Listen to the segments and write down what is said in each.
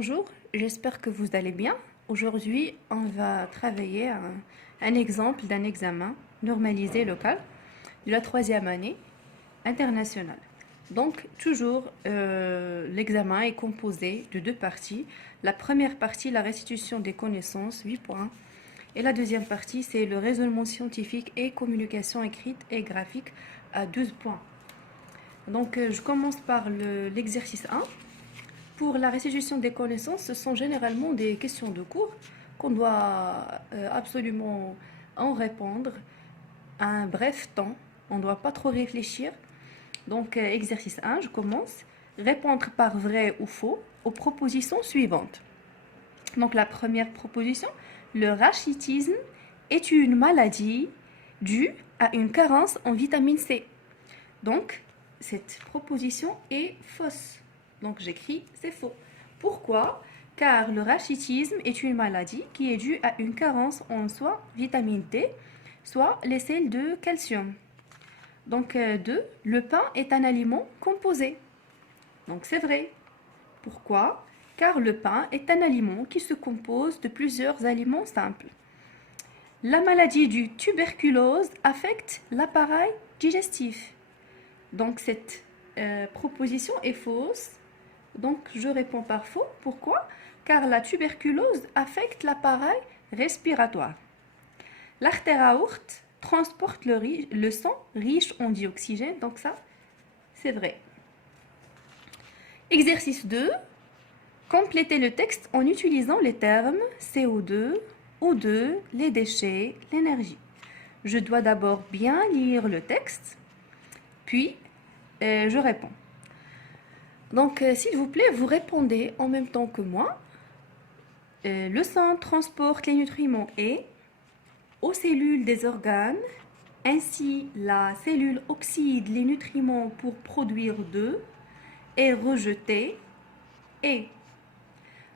Bonjour, j'espère que vous allez bien. Aujourd'hui, on va travailler un exemple d'un examen normalisé local de la troisième année internationale. Donc, toujours, l'examen est composé de deux parties. La première partie, la restitution des connaissances, 8 points. Et la deuxième partie, c'est le raisonnement scientifique et communication écrite et graphique à 12 points. Donc, je commence par l'exercice 1. Pour la restitution des connaissances, ce sont généralement des questions de cours qu'on doit absolument en répondre à un bref temps. On ne doit pas trop réfléchir. Donc, exercice 1, je commence. Répondre par vrai ou faux aux propositions suivantes. Donc, la première proposition, le rachitisme est une maladie due à une carence en vitamine C. Donc, cette proposition est fausse. Donc, j'écris c'est faux. Pourquoi? Car le rachitisme est une maladie qui est due à une carence en soit vitamine D, soit les sels de calcium. Donc, 2. Le pain est un aliment composé. Donc, c'est vrai. Pourquoi? Car le pain est un aliment qui se compose de plusieurs aliments simples. La maladie du tuberculose affecte l'appareil digestif. Donc, cette proposition est fausse. Donc, je réponds par faux. Pourquoi? Car la tuberculose affecte l'appareil respiratoire. L'artère aorte transporte le sang riche en dioxygène. Donc, ça, c'est vrai. Exercice 2. Complétez le texte en utilisant les termes CO2, O2, les déchets, l'énergie. Je dois d'abord bien lire le texte, puis je réponds. Donc, s'il vous plaît, vous répondez en même temps que moi. Le sang transporte les nutriments et aux cellules des organes. Ainsi, la cellule oxyde les nutriments pour produire d'eux et rejeter. Et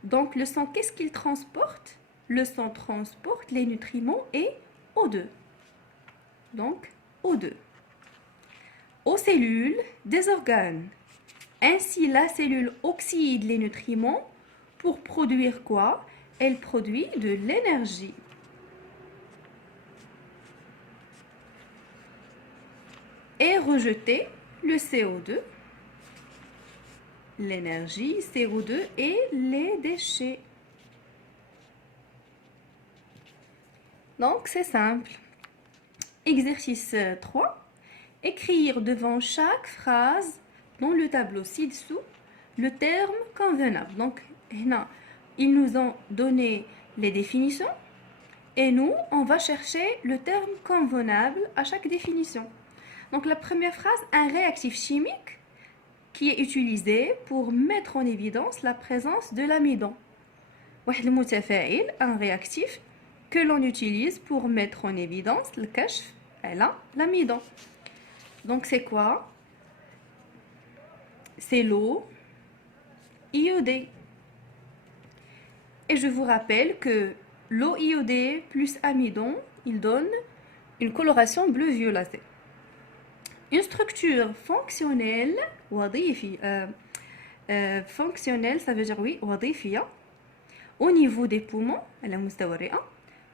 donc, le sang, qu'est-ce qu'il transporte? Le sang transporte les nutriments et O2. Donc, O2. Aux cellules des organes. Ainsi, la cellule oxyde les nutriments pour produire quoi? Elle produit de l'énergie. Et rejeter le CO2, l'énergie, CO2 et les déchets. Donc, c'est simple. Exercice 3. Écrire devant chaque phrase dans le tableau ci-dessous le terme convenable. Donc, ils nous ont donné les définitions et nous, on va chercher le terme convenable à chaque définition. Donc, la première phrase, un réactif chimique qui est utilisé pour mettre en évidence la présence de l'amidon. Un réactif que l'on utilise pour mettre en évidence le kashf, l'amidon. Donc, c'est quoi? C'est l'eau iodée. Et je vous rappelle que l'eau iodée plus amidon, il donne une coloration bleu-violacée. Une structure fonctionnelle, fonctionnelle, ça veut dire oui, au niveau des poumons,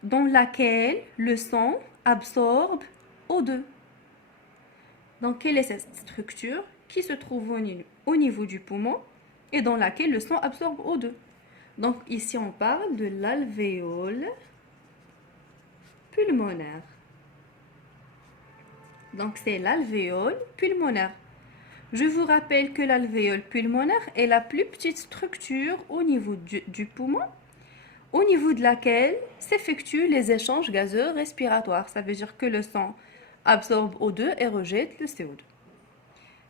dans laquelle le sang absorbe O2. Donc, quelle est cette structure qui se trouve au niveau du poumon et dans laquelle le sang absorbe O2? Donc, ici, on parle de l'alvéole pulmonaire. Donc, c'est l'alvéole pulmonaire. Je vous rappelle que l'alvéole pulmonaire est la plus petite structure au niveau du poumon, au niveau de laquelle s'effectuent les échanges gazeux respiratoires. Ça veut dire que le sang absorbe O2 et rejette le CO2.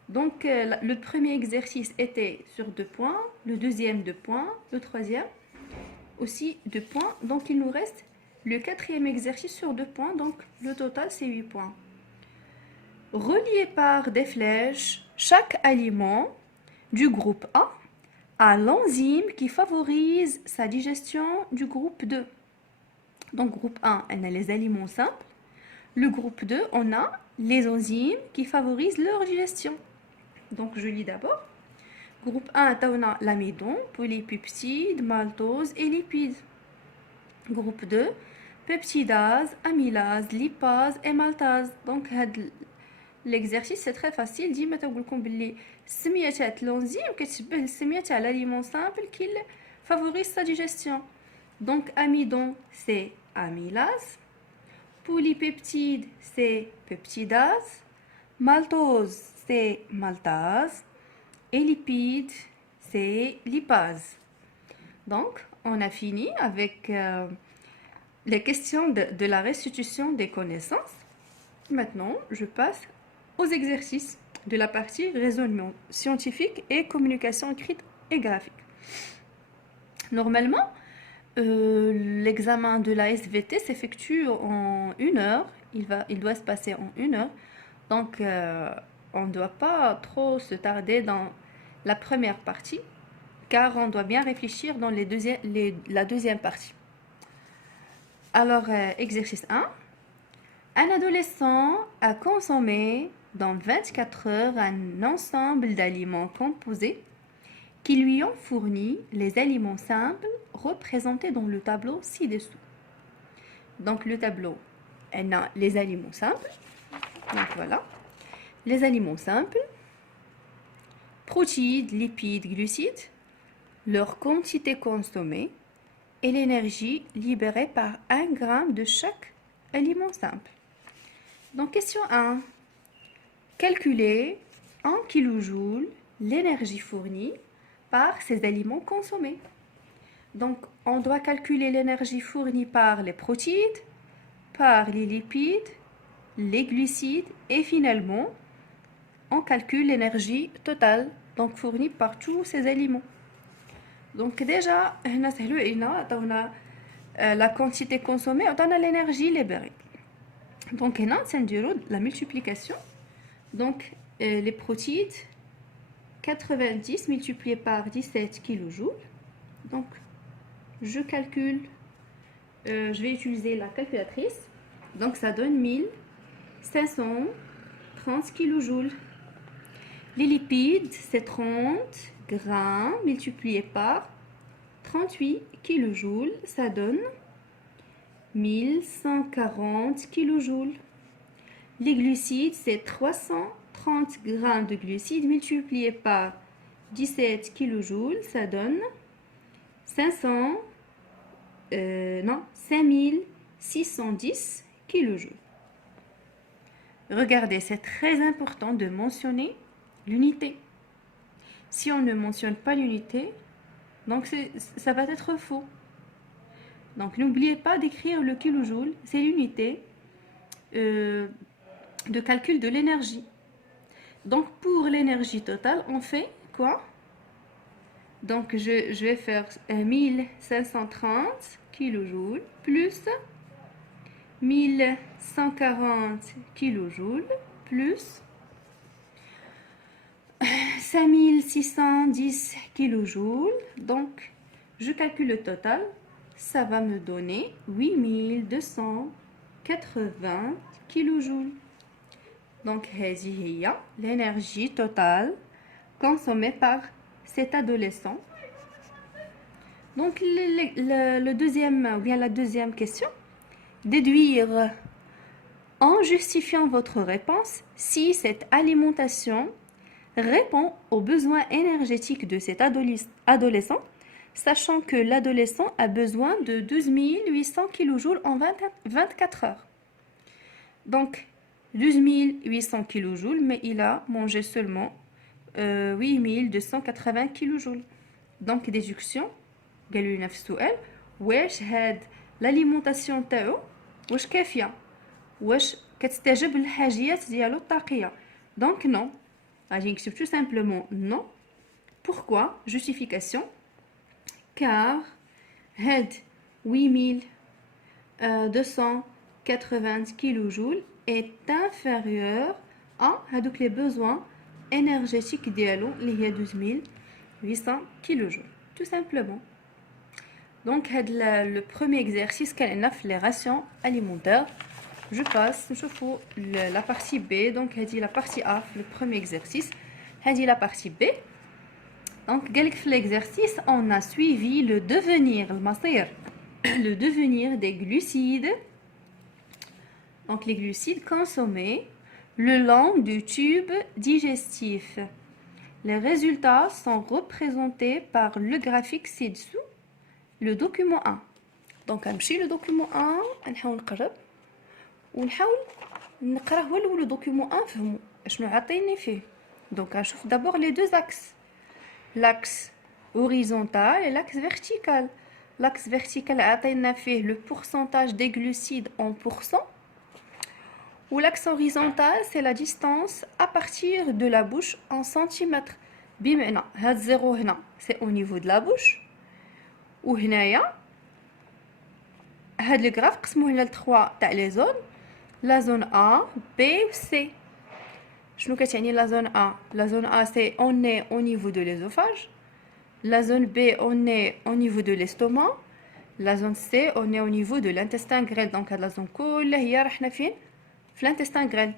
Donc, le premier exercice était sur 2 points, le deuxième 2 points, le troisième aussi 2 points. Donc, il nous reste le quatrième exercice sur 2 points. Donc, le total, c'est 8 points. Relié par des flèches, chaque aliment du groupe A a l'enzyme qui favorise sa digestion du groupe 2. Donc, groupe 1, on a les aliments simples. Le groupe 2, on a les enzymes qui favorisent leur digestion. Donc, je lis d'abord. Groupe 1, t'as l'amidon, polypeptides, maltose et lipides. Groupe 2, peptidase, amylase, lipase et maltase. Donc, l'exercice c'est très facile. ديما تقول لكم باللي السميه تاع l'enzyme كتشبه السميه تاع l'aliment simple qui favorise sa digestion. Donc, amidon c'est amylase, polypeptide c'est peptidase, maltose c'est maltase et lipides c'est lipase. Donc, on a fini avec les questions de la restitution des connaissances. Maintenant, je passe aux exercices de la partie raisonnement scientifique et communication écrite et graphique. Normalement, l'examen de la SVT s'effectue en 1 heure. Il doit se passer en 1 heure. Donc, on ne doit pas trop se tarder dans la première partie, car on doit bien réfléchir dans la deuxième partie. Alors, exercice 1. Un adolescent a consommé dans 24 heures un ensemble d'aliments composés qui lui ont fourni les aliments simples représentés dans le tableau ci-dessous. Donc, le tableau, on a les aliments simples. Donc, voilà. Les aliments simples, protéines, lipides, glucides, leur quantité consommée et l'énergie libérée par 1 gramme de chaque aliment simple. Donc, question 1. Calculer en kilojoules l'énergie fournie par ces aliments consommés. Donc, on doit calculer l'énergie fournie par les protéines, par les lipides, les glucides et finalement, on calcule l'énergie totale donc fournie par tous ces aliments. Donc déjà, on a la quantité consommée, on a l'énergie libérée. Donc, c'est la multiplication. Donc, les protéines, 90 multiplié par 17 kJ. Donc, je calcule, je vais utiliser la calculatrice. Donc, ça donne 1530 kJ. Les lipides, c'est 30 grammes multiplié par 38 kJ. Ça donne 1140 kJ. Les glucides, c'est 330 grammes de glucides multiplié par 17 kJ. Ça donne 5610 kJ. Regardez, c'est très important de mentionner l'unité. Si on ne mentionne pas l'unité, donc ça va être faux. Donc, n'oubliez pas d'écrire le kilojoule, c'est l'unité de calcul de l'énergie. Donc, pour l'énergie totale, on fait quoi? Donc, je vais faire 1530 kilojoules plus 1140 kilojoules plus 5610 kilojoules. Donc, je calcule le total. Ça va me donner 8280 kilojoules. Donc, l'énergie totale consommée par cet adolescent. Donc, le deuxième, ou bien la deuxième question, déduire en justifiant votre réponse si cette alimentation répond aux besoins énergétiques de cet adolescent, sachant que l'adolescent a besoin de 12 800 kJ en 24 heures. Donc, 12 800 kJ, mais il a mangé seulement 8280 kJ. Donc, déduction, قالوا لنا في السؤال واش هاد l'alimentation تاعو واش كافيه واش كتستجب للحاجيات ديالو الطاقيه. Donc non, غادي نكتب tout simplement non. Pourquoi? Justification, car هاد 8280 kJ est inférieur à هادوك les besoins énergétiques ديالو اللي هي 12800 kJ. Tout simplement. Donc, le premier exercice qu'elle a fait les rations alimentaires. Je passe, je fais la partie B. Donc, elle dit la partie A, le premier exercice. Elle dit la partie B. Donc, l'exercice, on a suivi le devenir, le devenir des glucides. Donc, les glucides consommés le long du tube digestif. Les résultats sont représentés par le graphique ci-dessous, le document 1. Donc, نمشي le document 1, نحاول نقرب ونحاول نقرا هو le document 1 فهمو شنو عطيني فيه. Donc, نشوف d'abord les deux axes. L'axe horizontal et l'axe vertical. L'axe vertical عطينا فيه le pourcentage des glucides en pourcent. Ou l'axe horizontal, c'est la distance à partir de la bouche en centimètres. بمعنى هاد زيرو هنا c'est au niveau de la bouche. وهنايا هاد الجراف قسموه لنا ل 3 تاع لي زون. لا زون A, B و C. شنو كتعني لا زون A? La zone A, c'est on est au niveau de l'œsophage. La zone B, on est au niveau de l'estomac. La zone C, on est au niveau de l'intestin grêle. Donc هاد لا زون كلها هي راحنا فين؟ في l'intestin grêle.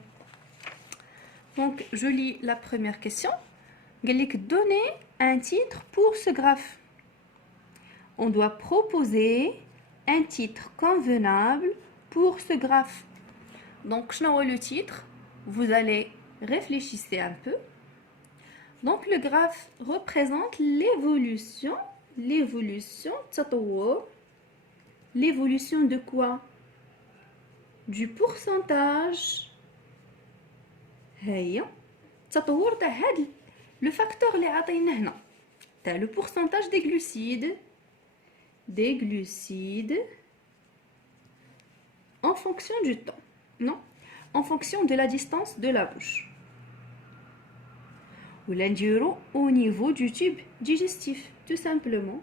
Donc je lis la première question. قال لك donner un titre pour ce graphe. On doit proposer un titre convenable pour ce graphe. Donc شنو هو le titre? Vous allez réfléchissez un peu. Donc le graphe représente l'évolution تطور. L'évolution de quoi? Du pourcentage. هيا تطور تاع هاد le facteur اللي عطيناه هنا تاع le pourcentage des glucides en fonction du temps. Non, en fonction de la distance de la bouche. Ou l'indiro au niveau du tube digestif, tout simplement.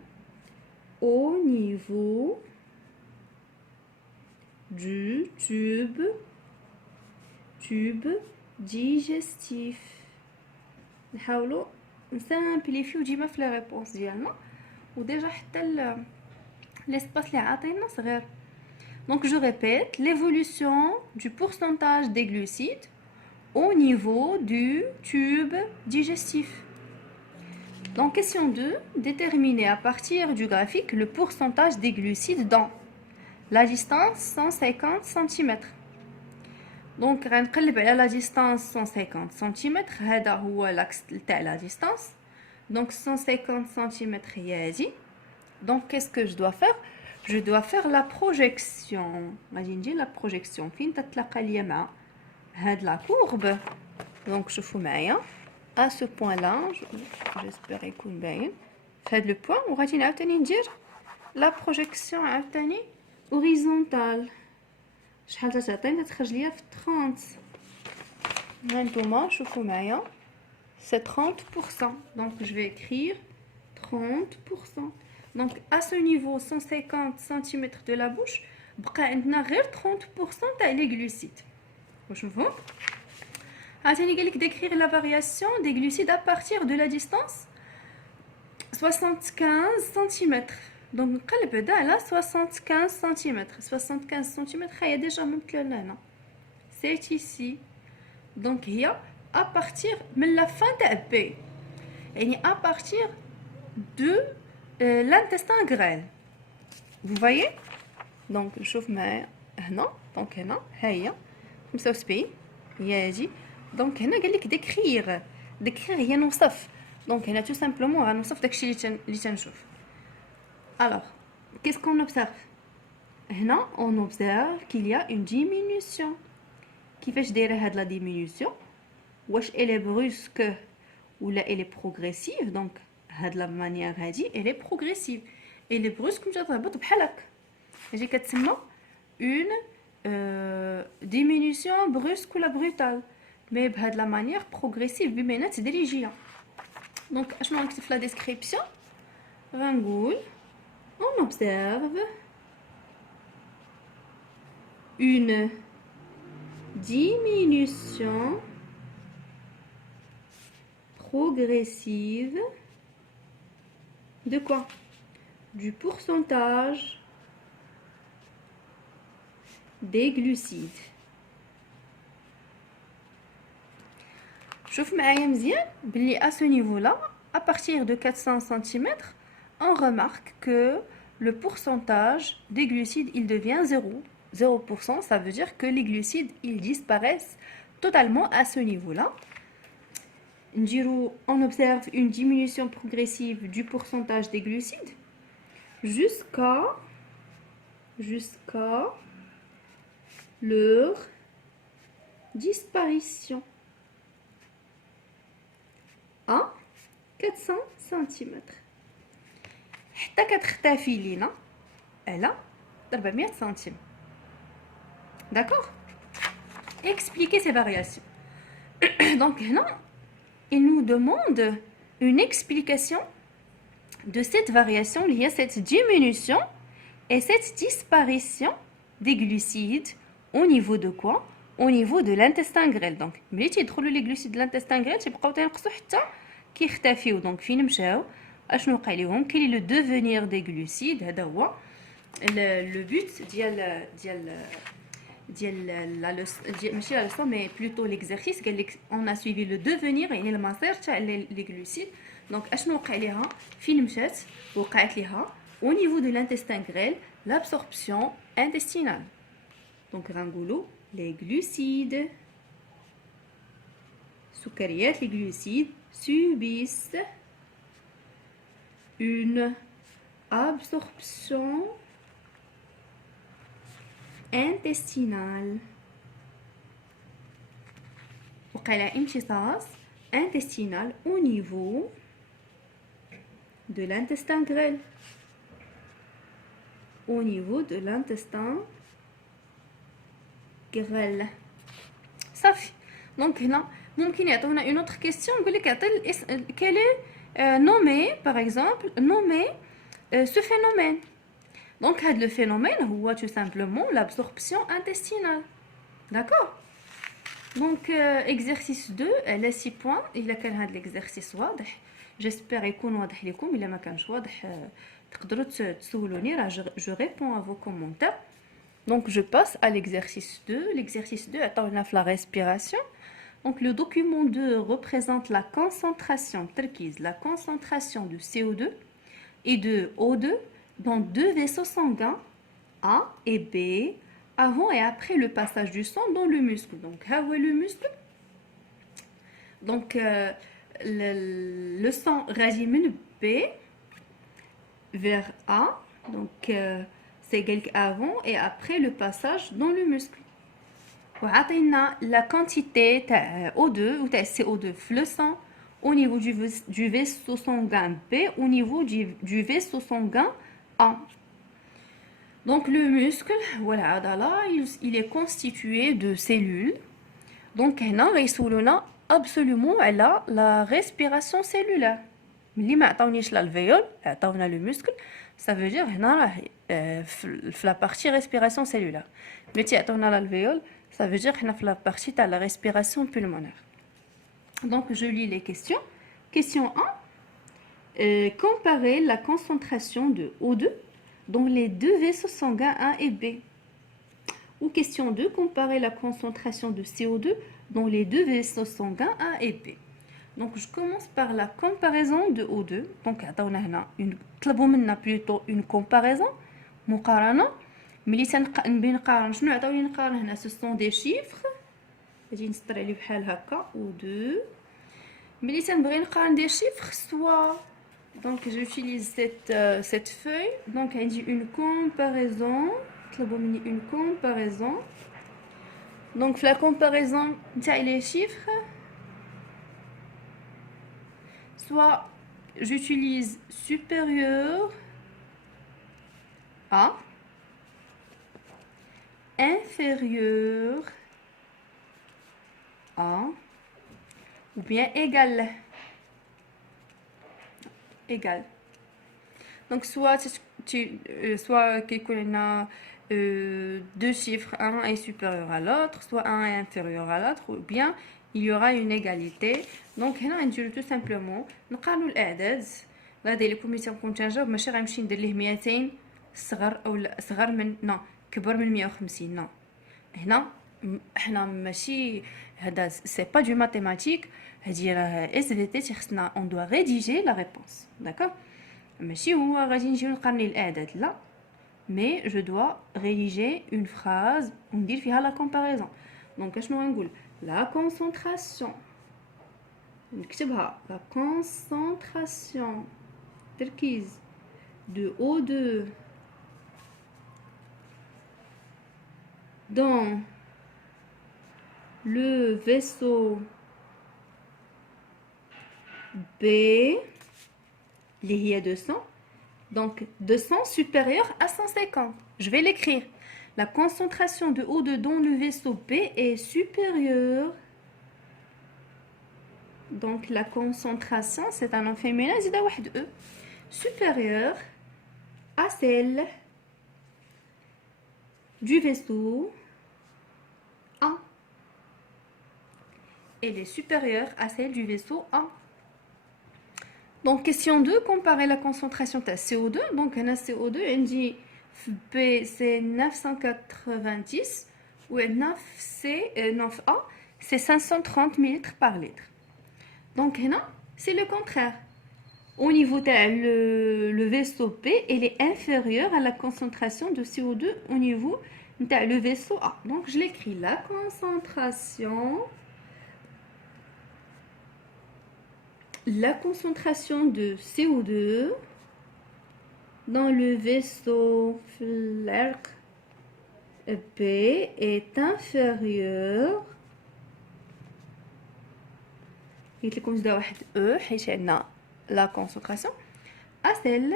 Au niveau du tube digestif. نحاولوا نسامبليفيو ديما في لي ريبونس ديالنا وديجا حتى l'espace اللي عاطينا صغير. Donc je répète, l'évolution du pourcentage des glucides au niveau du tube digestif. Donc question 2, déterminer à partir du graphique le pourcentage des glucides dans la distance 150 cm. Donc غنقلب على la distance 150 cm. هذا هو l'axe تاع la distance. Donc 150 cm هي هذه. Donc qu'est-ce que je dois faire? Je dois faire la projection. غادي ندير la projection فين تتلاقى ليا مع هاد la courbe. Donc شوفوا معايا à ce point là, j'espère يكون باين في هاد le point. وغادي نعاوتاني ندير la projection عاوتاني horizontale. شحال تتعطينا؟ تخرج ليا في 30. هانتوما شوفوا معايا c'est 30%. Donc je vais écrire 30%. Donc à ce niveau 150 cm de la bouche بقى عندنا غير 30% تاع les glucides. وشوفوا عاوتاني قال لك décrire la variation des glucides à partir de la distance 75 cm. Donc نقلب هذا على 75 cm. 75 cm هي ديجا ممثله لنا هنا. C'est ici. Donc هي à partir من la fin تاع B. يعني à partir de l'intestin grêle. Vous voyez? Donc نشوف معايا هنا. دونك هنا ها هي 75 هي هذه. دونك هنا قال لك décrire هي نوصف. دونك هنا tout simplement غنوصف داكشي اللي تنشوف. Alors, qu'est-ce qu'on observe? هنا on observe qu'il y a une diminution. كيفاش دايره هاد لا diminution? واش elle est brusque ولا elle est progressive? Donc هاد لا مانيير هادي elle est progressive. Elle est brusque مشات تهبط بحال هكا. هادي كتسمى une diminution brusque ولا brutale. Mais بهاد لا مانيير progressive بمعنى تدريجيه. Donc اشنو غنكتب في لا description؟ غنقول on observe une diminution progressive de quoi? Du pourcentage des glucides. شوف معايا مزيان بلي à ce niveau là à partir de 400 centimètres, on remarque que le pourcentage des glucides, il devient 0. 0%, ça veut dire que les glucides, ils disparaissent totalement à ce niveau-là. On observe une diminution progressive du pourcentage des glucides jusqu'à leur disparition à 400 cm. حتى كتختفي لينا على 400 centimes. D'accord? Expliquer ces variations. Donc là, il nous demande une explication de cette variation liée à cette diminution et cette disparition des glucides au niveau de quoi? Au niveau de l'intestin grêle. Donc, ملي تيدخلوا les glucides de l'intestin grêle تيبقاو تينقصوا حتى كيختفيو. Donc فين مشاو؟ اشنو وقع لهم؟ quel est le devenir des glucides؟ هذا هو le but ديال la leçon ماشي la leçon mais plutôt l'exercice. On a suivi le devenir يعني المصير تاع les glucides. Donc اشنو وقع ليها؟ فين مشات؟ وقعت ليها au niveau de l'intestin grêle l'absorption intestinale. Donc غنقولوا les glucides سكريات les glucides subissent une absorption intestinale. وقع لها امتصاص intestinal au niveau de l'intestin grêle. Au niveau de l'intestin grêle. صافي. Donc هنا ممكن يعطونا une autre question نقول لك يعطي quel est nommer par exemple nommer ce phénomène. Donc le phénomène هو tout simplement l'absorption intestinale. D'accord? Donc exercice 2 les 6 points. إلا كان هذا l'exercice واضح j'espère يكون واضح لكم. إلا ما كانش واضح تقدروا تسولوني راه je réponds à vos commentaires. Donc je passe à l'exercice 2. L'exercice 2 عطاونا في la respiration. Donc le document 2 représente la concentration la concentration de CO2 et de O2 dans deux vaisseaux sanguins A et B avant et après le passage du sang dans le muscle. Donc où est le muscle? Donc le sang rallie de B vers A. Donc c'est quelque avant et après le passage dans le muscle. وعطينا la quantité تاع O2 ou تاع CO2 في le sang au niveau du vaisseau sanguin B au niveau du vaisseau sanguin A. Donc le muscle, voilà, il est constitué de cellules. Donc هنا غيسولونا absolument على la respiration cellulaire. ملي ما عطاونيش l'alvéole عطاونا le muscle, ça veut dire هنا راه في la partie respiration cellulaire. ملي تيعطونا l'alvéole, ça veut dire هنا في la partie تاع la respiration pulmonaire. Donc je lis les questions. Question 1. Comparer la concentration de O2 dans les deux vaisseaux sanguins A et B. Ou question 2. Comparer la concentration de CO2 dans les deux vaisseaux sanguins A et B. Donc je commence par la comparaison de O2. Donc عطاونا هنا طلبوا منا plutôt une comparaison مقارنة. ملي نبي نقارن شنو عطاوني نقارن هنا ce sont des chiffres. غادي نسطر عليه بحال هكا O2. ملي تنبغي نقارن des chiffres soit donc j'utilise cette feuille. Donc elle dit une comparaison. Une comparaison. Donc la comparaison تاع les chiffres soit j'utilise supérieur à inférieur à ou bien égal. Donc soit qu'on a deux chiffres, un est supérieur à l'autre, soit un est inférieur à l'autre, ou bien il y aura une égalité. Donc هنا نديرو tout simplement نقارنوا الأعداد. غادي لكم اللي تنكون تنجاوب ماشي غنمشي ندير ليه 200 صغر او صغر من كبر من 150. هنا احنا ماشي هذا سي با دو ماتيماتيك. هادي راه اس في تي خصنا اون دو ريديجي لا ريبونس. داكوغ ماشي هو غادي نجيو نقارني الاعداد لا، مي جو دوا ريديجي اون فراز وندير فيها لا كومباريزون. دونك اشنو غنقول؟ لا كونسونطراسيون، نكتبها لا كونسونطراسيون تركيز de O2 dans le vaisseau B, il y a 200, donc 200 supérieur à 150. Je vais l'écrire. La concentration de O2 dans le vaisseau B est supérieure. Donc la concentration, c'est un nom féminin, c'est E, supérieure à celle du vaisseau A. Elle est supérieure à celle du vaisseau A. Donc, question 2, comparer la concentration de CO2. Donc, un CO2, on dit B, c'est 990, ou 9A, c'est 530 ml par litre. Donc, c'est le contraire. Au niveau de le vaisseau P, elle est inférieure à la concentration de CO2 au niveau de le vaisseau A. Donc, je l'écris. La concentration de CO2 dans le vaisseau P est inférieure. La concentration à celle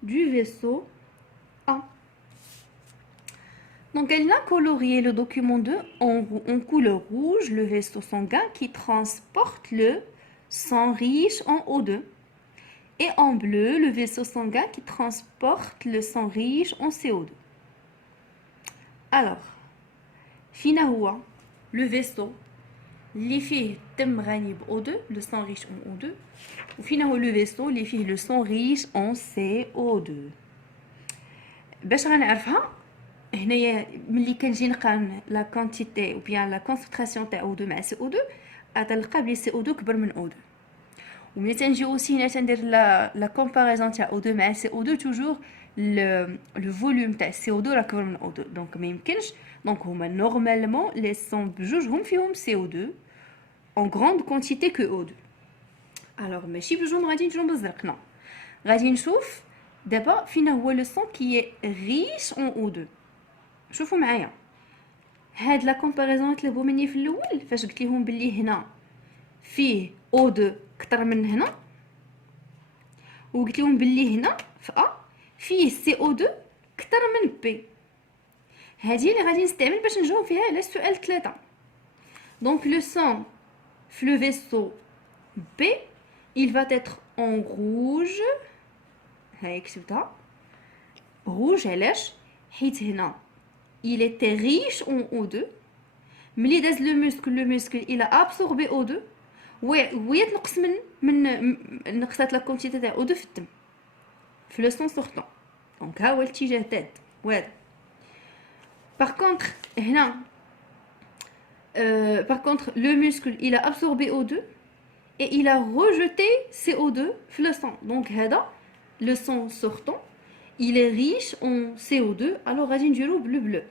du vaisseau A. Donc, elle a colorié le document 2 en couleur rouge, le vaisseau sanguin qui transporte le sang riche en O2. Et en bleu, le vaisseau sanguin qui transporte le sang riche en CO2. Alors, fina هو le vaisseau اللي فيه الدم غني O2, le sang riche en O2. وفينا هو le vaisseau اللي فيه le sang riche en CO2. باش غنعرفها هنايا ملي كنجي نقارن لا كونتيتي او بيان لا كونسنتراسيون تاع O2 مع CO2 غتلقى بلي CO2 كبر من O2. وملي تنجي اوسي هنا تندير لا كومباريزون تاع O2 مع CO2 توجور لو فوليوم تاع CO2 راه كبر من O2. دونك ما يمكنش. دونك هما نورمالمون لي سون بجوجهم فيهم CO2 en grande quantité que O2. alors ماشي بجوج غادي نجيو بالزرق نو. غادي نشوف دابا فين هو لو سون كي ريش اون O2. شوفوا معايا هاد لا كومباريزون طلبوا مني في الاول فاش قلت لهم بلي هنا فيه O2 كتر من هنا، وقلت لهم بلي هنا في A فيه CO2 كتر من B. هذه اللي غادي نستعمل باش نجاوب فيها على السؤال 3. donc le sang في le vaisseau B il va être en rouge. هاي كتبتها rouge علاش؟ حيت هنا il était riche en O2. ملي داز لو muscle il a absorbé O2 وهي تنقص من نقصات لا كونتيتي تاع O2 في الدم في لو سون سورتون. دونك ها هو الاتجاه تاعد وهذا. par contre هنا par contre le muscle il a absorbé O2 et il a rejeté CO2 في le sang. donc هذا le sang sortant il est riche en CO2 alors غادي نديرو bleu.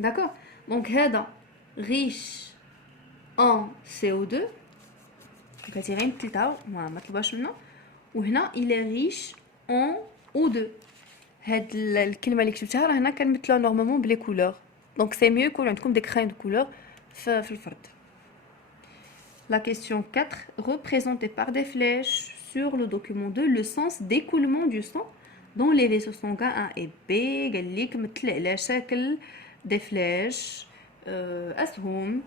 d'accord. donc هذا riche en CO2 غادي غير نتلتاو ما طلباش منا. وهنا il est riche en O2. هاد الكلمه اللي كتبتها راه هنا كنمثلوها نورمالمون بلي كولور. دونك سي ميو يكون عندكم دي كراين دو كولور في الفرد. La question 4, représentée par des flèches sur le document 2 le sens d'écoulement du sang dans les vaisseaux sanguins A et B. قال لك مثل على شكل des flèches اسهم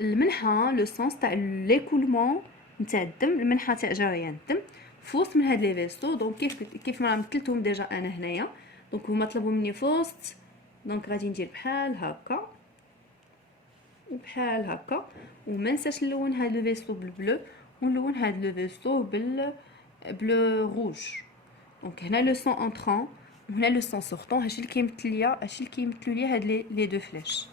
المنحه لو سونس تاع ليكولمون نتاع الدم، المنحه تاع جريان الدم في وسط من هاد لي فيسو. دونك كيف ما مثلتهم ديجا انا هنايا. دونك هما طلبوا مني في وسط. دونك غادي ندير بحال هكا وبحال هكا وما نساش نلون هاد لو فيسو بالبلو ونلون هاد لو فيسو بالبلو روج. دونك هنا لو سون انترون هنا le sens sortant هادشي اللي كيمثلوا ليا هاد les deux flèches.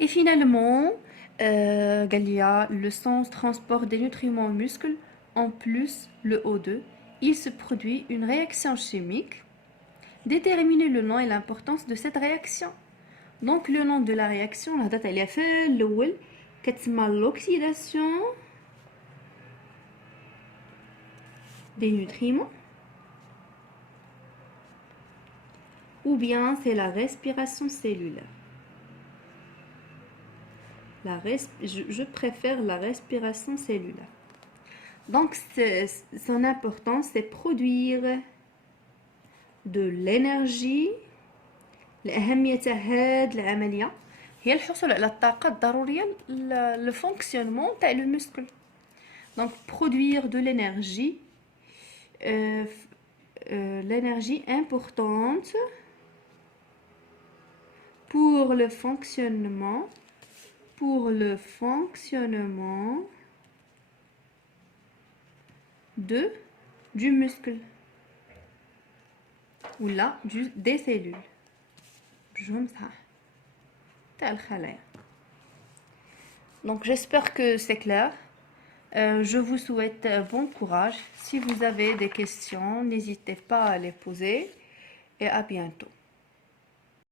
Et finalement قال لي le sens transporte des nutriments aux muscles en plus le O2. Il se produit une réaction chimique. Déterminer le nom et l'importance de cette réaction. Donc le nom de la réaction la date elle est fait l'oul كتسمى l'oxydation des nutriments ou bien c'est la respiration cellulaire. Je préfère la respiration cellulaire. Donc son importance c'est produire de l'énergie. الأهمية هاد العملية هي الحصول على الطاقة الضرورية le fonctionnement تاع le muscle. Donc produire de l'énergie l'énergie importante pour le fonctionnement du muscle ou là des cellules. Donc j'espère que c'est clair. Je vous souhaite bon courage. Si vous avez des questions, n'hésitez pas à les poser et à bientôt.